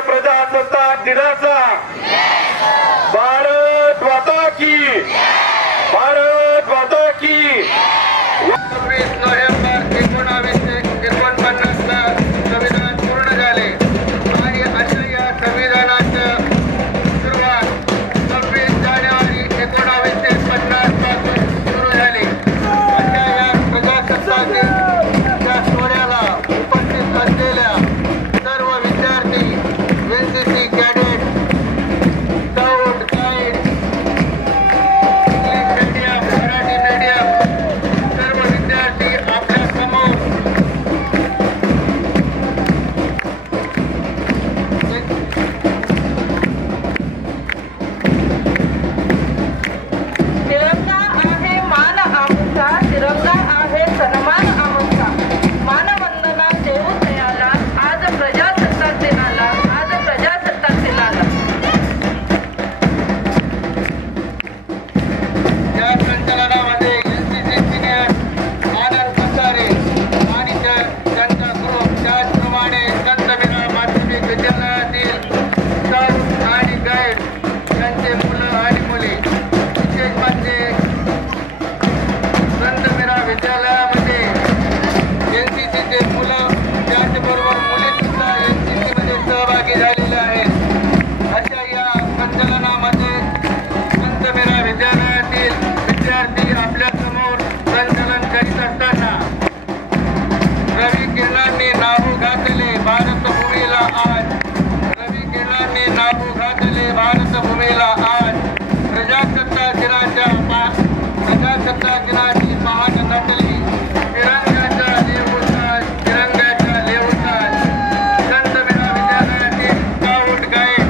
प्रजासत्ताक दिनाचा भारत माता की, भारत माता की। 26 नोव्हेंबर 1949 ला संविधान पूर्ण झाले आणि अशा या संविधानाचं सुरुवात 26 जानेवारी 1950 पासून सुरू झाली। अशा या प्रजासत्ताक दिनाच्या सोहळ्याला उपस्थित असलेल्या सर्व विद्यार्थी, NCC cadet, scout, guide, English medium, Marathi medium सर्व विद्यार्थी आपल्या समोर तिरंगा आहे मान आमचा, तिरंगा आहे सन्मान आमचा। मानवंदना देऊ तयाला आज प्रजासत्ताक दिनाला, आज प्रजासत्ताक दिनाला। या संचलनामध्ये एनसीसी सिनियर आनंद कसारे आणि त्यांचा ग्रुप, त्याचप्रमाणे संतमीरा माध्यमिक विद्यालयातील स्काउट आणि गाईड यांचे मुलं आणि मुली, विशेष म्हणजे संतमीरा विद्यालयामध्ये एनसीसीचे मुलं त्याचबरोबर मुली सुद्धा एनसीसी मध्ये सहभागी झालेल्या आहेत। अशा या संचलनामध्ये संतमीरा विद्यालयातील विद्यार्थी आपल्या समोर संचलन करीत असताना रवी किरणांनी नाव घातले भारतभूमीला आज, रवी किरणांनी नाव घातले भारतभूमीला आज। प्रजासत्ताक दिनाची पहाट नटली, तिरंग्याच्या लेवताल, तिरंग्याच्या लेवताल। संतमीरा विद्यालयातील स्काउट गाईड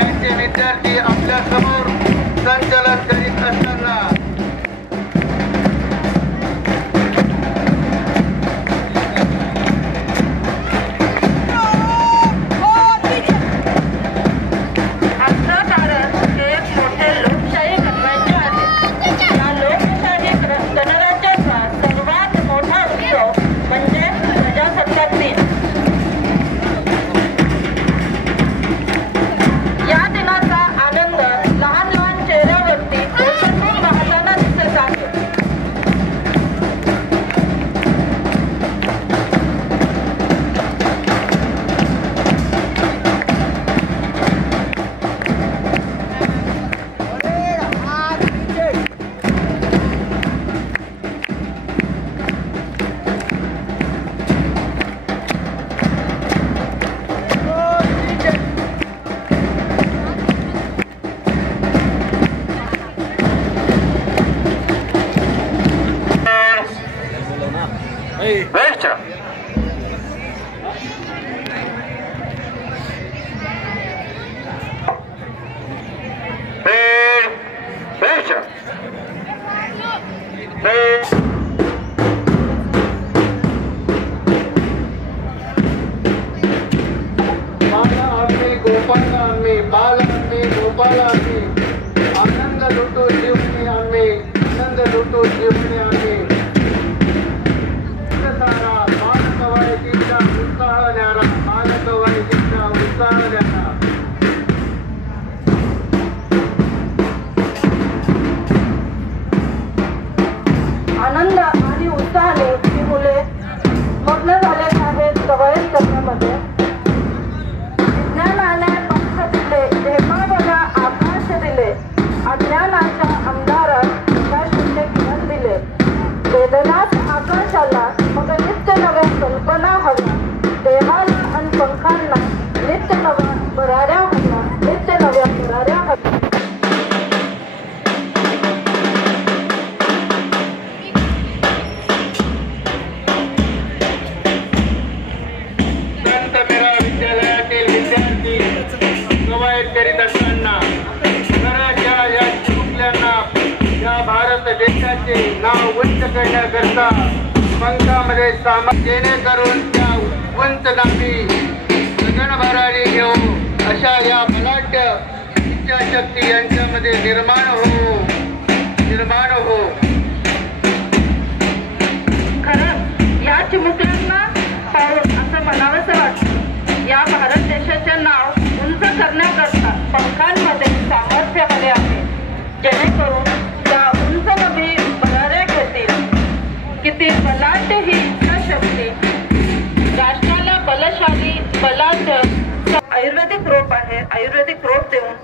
यांचे विद्यार्थी आपल्या समोर संचलन करीत असताना आजचं कारण हे एक मोठे लोकशाही गणराज्य आहे। या लोकशाही गणराज्याचा सर्वात मोठा उत्सव म्हणजे प्रजासत्ताक दिन। या दिनाचा आनंद लहान लहान चेहऱ्यावरती ओसंडून वाहताना दिसत आहे। बेस्ट समाजाचे नाव उंच करण्याकरता पंथामध्ये जेणेकरून त्या उंच नामी गगनभरारी घेऊ अशा या बलाढ्य इच्छाशक्ती यांच्यामध्ये निर्माण हो. खरं या चिमुकल्यांना पाहून असं म्हणावंसं वाटतं, या भारत देशाचे नाव उंच करण्याकरता पंखांमध्ये सामर्थ्य हवे आहे, जेणेकरून त्या उंच नभी भराऱ्या घेतील. किती बलाढ्य ही इच्छाशक्ती, राष्ट्राला बलशाली बलाढ्य. आयुर्वेदिक रोप आहे, आयुर्वेदिक रोप देऊन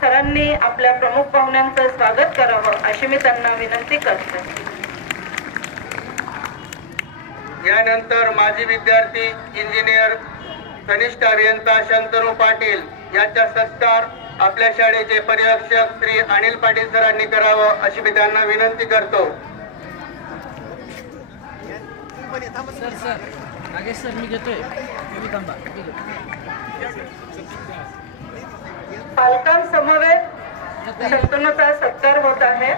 सरांनी आपल्या प्रमुख पाहुण्यांचं स्वागत करावं अशी मी त्यांना विनंती करते. यानंतर माजी विद्यार्थी इंजिनियर कनिष्ठ अभियंता शंतनू पाटील यांचा सत्कार आपल्या शाळेचे पर्यवेक्षक श्री अनिल पाटील सरांनी करावं अशी मी त्यांना विनंती करतो. पालकांसमवेत शंतनूचा सत्कार होत आहे.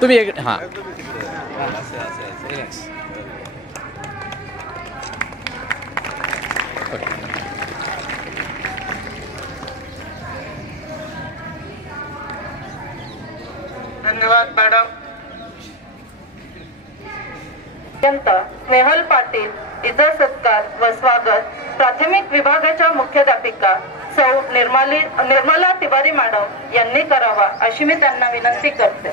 तुम्ही हां धन्यवाद मॅडम. स्नेहल पाटील इतर सत्कार व स्वागत प्राथमिक विभागाच्या मुख्याध्यापिका सौ निर्मला तिवारी मॅडम यांनी करावा अशी मी त्यांना विनंती करते.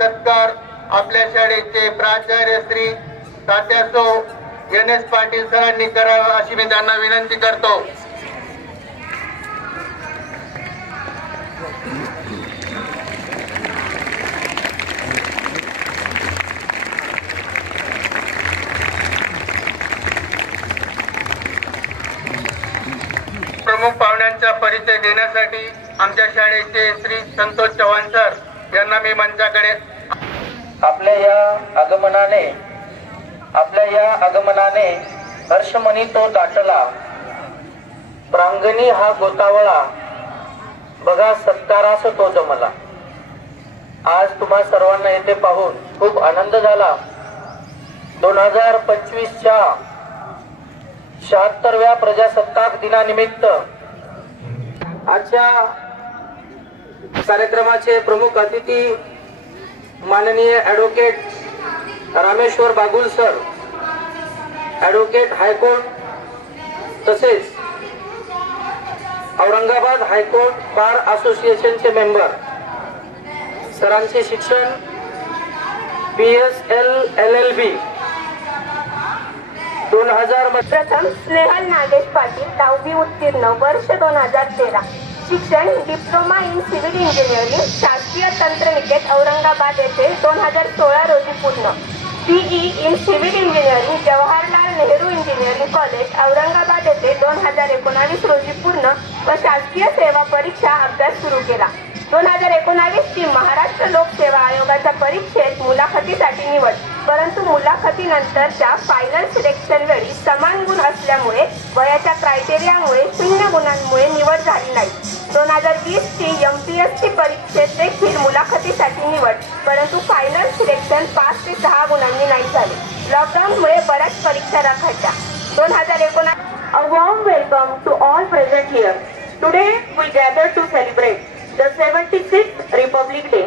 सत्कार आपल्या शाळेचे प्राचार्य श्री तात्यासो NS पाटील सरांनी करावा अशी मी त्यांना विनंती करतो. प्रमुख पाहुण्यांचा परिचय देण्यासाठी आमच्या शाळेचे श्री संतोष चव्हाण सर यांना मी मंचाकडे. आपल्या या आगमनाने हर्षमणी तो दाटला, प्रांगणी हा गोतावळा, बघा सत्कारास तो जमला. आज तुम्हा सर्वांना येथे पाहून खूप आनंद झाला. 2025च्या 76व्या प्रजासत्ताक दिनानिमित्त आजच्या कार्यक्रमाचे प्रमुख अतिथी माननीय advocate Rameshwar Bagul sir, advocate high court तसेच औरंगाबाद हायकोर्ट बार असोसिएशनचे मेंबर, सरांचे शिक्षण PSL LLB 2000. प्रथम स्नेहल नागेश पाटील, 10वी उत्तीर्ण, वर्ष 2013, शिक्षण डिप्लोमा इन सिव्हिल इंजिनिअरिंग, शासकीय तंत्रनिकेत औरंगाबाद येथे 2016 रोजी पूर्ण. PE in civil engineering, Jawaharlal Nehru engineering college Aurangabad येथे 2019 रोजी पूर्ण व शासकीय सेवा परीक्षा अभ्यास सुरू केला. 2019 ची महाराष्ट्र लोकसेवा आयोगाच्या परीक्षेत मुलाखतीसाठी निवड, परंतु मुलाखतीनंतरच्या फायनल सिलेक्शन वेळी समान गुण असल्यामुळे वयाच्या क्रायटेरियामुळे 0 गुणांमुळे निवड झाली नाही. 2020 ची MPSC परीक्षेत देखील मुलाखतीसाठी निवड, परंतु फायनल सिलेक्शन 5 ते 6 गुणांनी नाही झाले. लॉकडाऊनमुळे बऱ्याच परीक्षा रखडल्या. 2019. A warm welcome to all present here. Today we gather to celebrate the 76th Republic Day.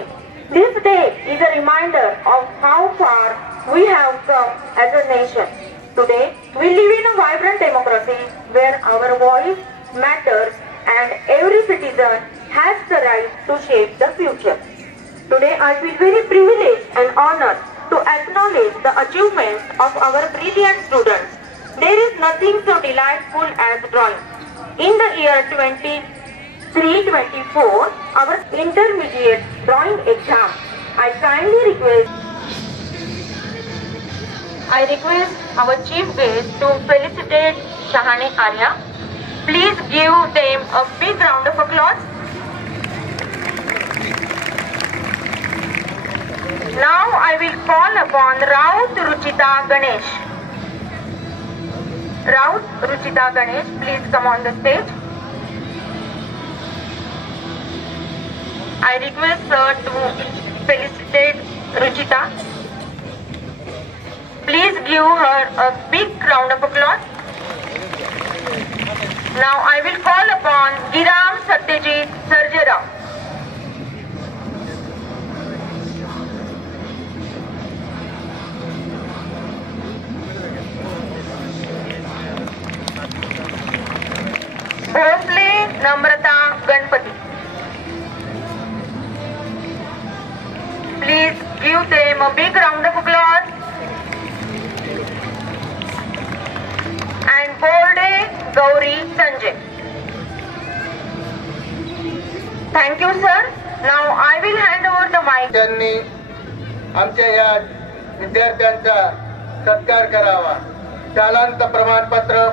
This day is a reminder of how far we have come as a nation. Today we live in a vibrant democracy where our voice matters and every citizen has the right to shape the future. Today I feel very privileged and honored to acknowledge the achievements of our brilliant students. There is nothing so delightful as drawing. In the year 23-24, our intermediate drawing exam, I request our chief guest to felicitate Shahane Arya. Please give them a big round of applause. Now I will call upon Raut Ruchita Ganesh. Raut Ruchita Ganesh, please come on the stage. I request sir to felicitate Ruchita. Please give her a big round of applause. Now I will call upon Giram Satyajit Sarjera. Bhosle Namrata Ganpati. Please give them a big round of applause. And Bolde Gauri Sanjay. Thank you, sir. Now I will hand over the mic. त्यांनी आमच्या या विद्यार्थ्यांचा सत्कार करावा. शालांत प्रमाणपत्र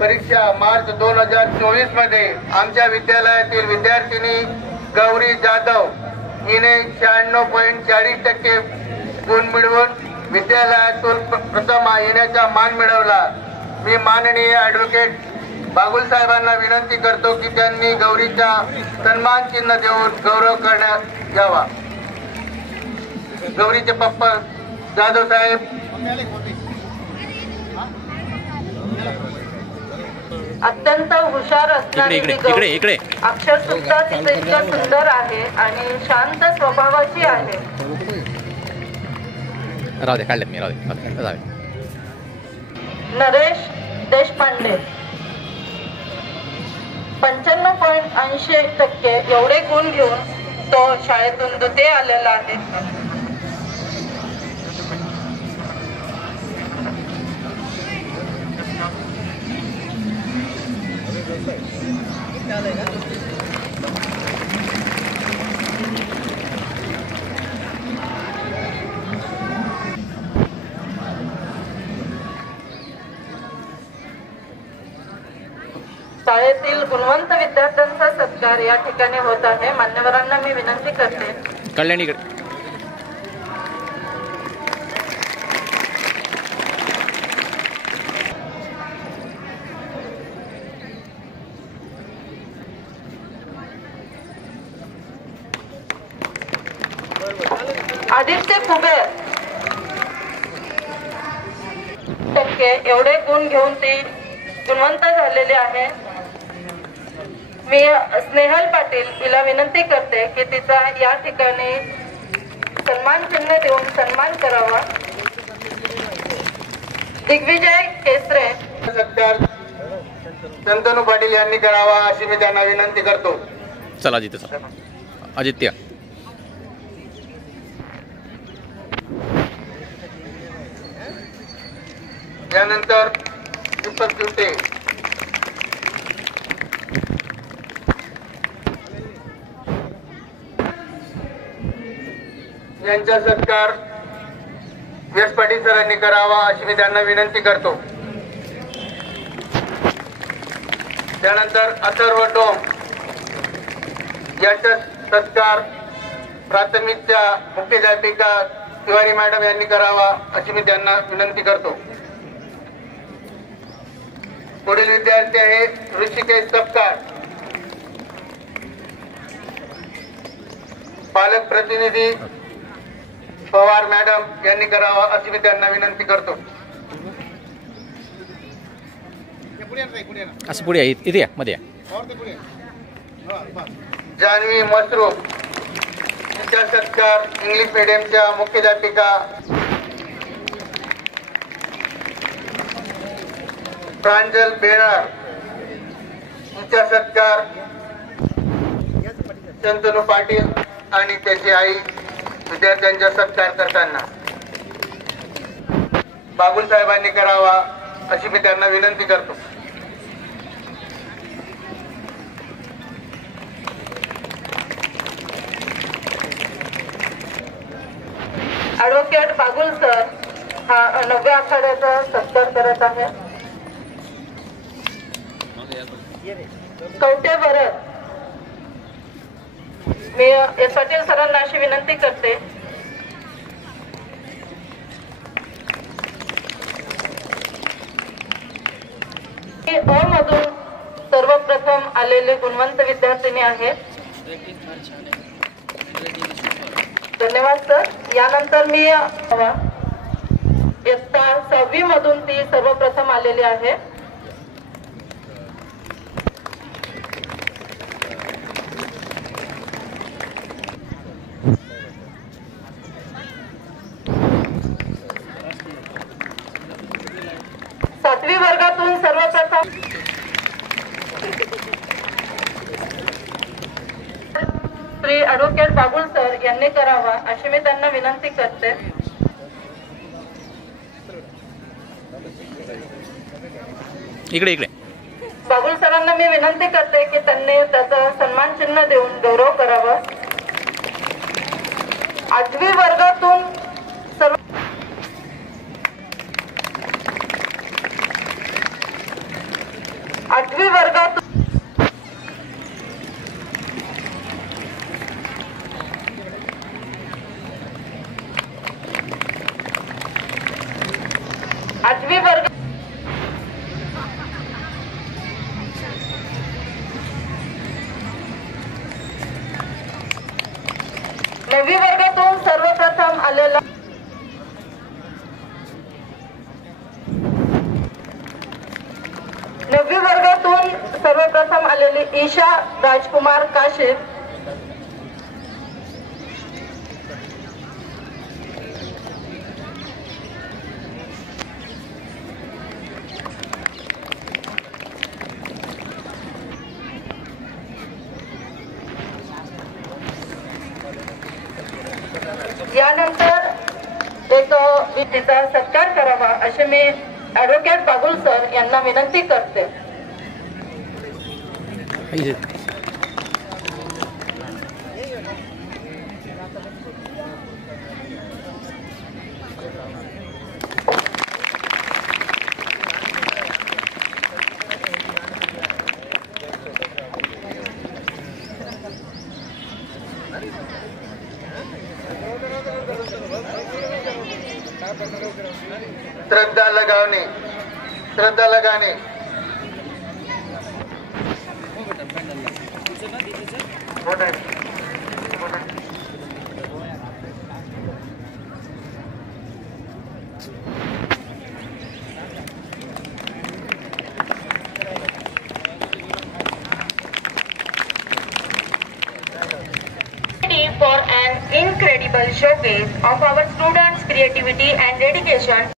परीक्षा मार्च 2024 मध्ये आमच्या विद्यालयातील विद्यार्थिनी गौरी जाधव हिने 96.40% गुण मिळवून विद्यालयातून प्रथम येण्याचा मान मिळवला. मी माननीय ॲडव्होकेट बागुल साहेबांना विनंती करतो की त्यांनी गौरीचा सन्मान चिन्ह देऊन गौरव करण्यात यावा. गौरीचे पप्पा जाधव साहेब. अत्यंत हुशार असणारी इकडे अक्षर सुद्धा तिचं इतकं सुंदर आहे आणि शांत स्वभावाची आहे. राहू दे, काढलेत मी. राहू दे. नरेश देशपांडे 95.80% एवढे गुण घेऊन तो शाळेतून दुते आलेला आहे. शाळेतील गुणवंत विद्यार्थ्यांचा सत्कार या ठिकाणी होत आहे. मान्यवरांना मी विनंती करते. कल्याणीकडे. आदित्य कुबेर टक्के एवढे गुण घेऊन ती गुणवंत झालेली आहे. मी स्नेहल पाटील तिला विनंती करते की तिचा या ठिकाणी सन्मान चिन्ह देऊन सन्मान करावा. दिग्विजय केसरे सत्कार शंतनू पाटील यांनी करावा अशी मी त्यांना विनंती करतो. चला आदित्य. त्यानंतर दीपक दिवटे. यांचा सत्कार व्यास पाटील सरांनी करावा अशी मी त्यांना विनंती करतो. त्यानंतर अथर्व डोम यांचा सत्कार प्राथमिकच्या मुख्याध्यापिका तिवारी मॅडम यांनी करावा अशी मी त्यांना विनंती करतो. पुढील विद्यार्थी आहे ऋषिकेश सपकाळ. पालक प्रतिनिधी पवार मॅडम यांनी करावा अशी मी त्यांना विनंती करतो. असं पुढे इथे या, मध्ये या. जान्हवी मसरूफ यांचा सत्कार इंग्लिश मीडियमच्या मुख्याध्यापिका प्रांजल बेरार यांचा सत्कार शंतनू पाटील आणि त्याची आई विद्यार्थ्यांचा सत्कार करताना बागुल साहेबांनी करावा अशी मी त्यांना विनंती करतो. ॲडव्होकेट बागुल सर हा 9व्या आखाड्याचा सत्कार करत आहे. कवठे भरत. मी एस पाटील सरांना अशी विनंती करते की अ मधून सर्वप्रथम आलेले गुणवंत विद्यार्थिनी आहेत. धन्यवाद सर. यानंतर मी इयत्ता 6वी मधून ती सर्वप्रथम आलेली आहे. सातवी वर्गातून सर्वप्रथम श्री ॲडव्होकेट बाबुल सर यांनी करावा अशी मी त्यांना विनंती करते. इकडे इकडे. बाबुल सरांना मी विनंती करते की त्यांनी त्याचा सन्मान चिन्ह देऊन गौरव करावा. 8वी वर्गातून सर्व 8वी वर्गातून 8वी वर्ग 9वी वर्गातून सर्वप्रथम आलेला 9वी वर्गातून सर्वप्रथम आलेली ईशा राजकुमार काशीद. यानंतर एक विधीचा सत्कार करावा असे मी ॲडव्होकेट बाबुल सर यांना विनंती करते. श्रद्धा लगावणे. श्रद्धा लगाने. For an incredible showcase of our students' creativity and dedication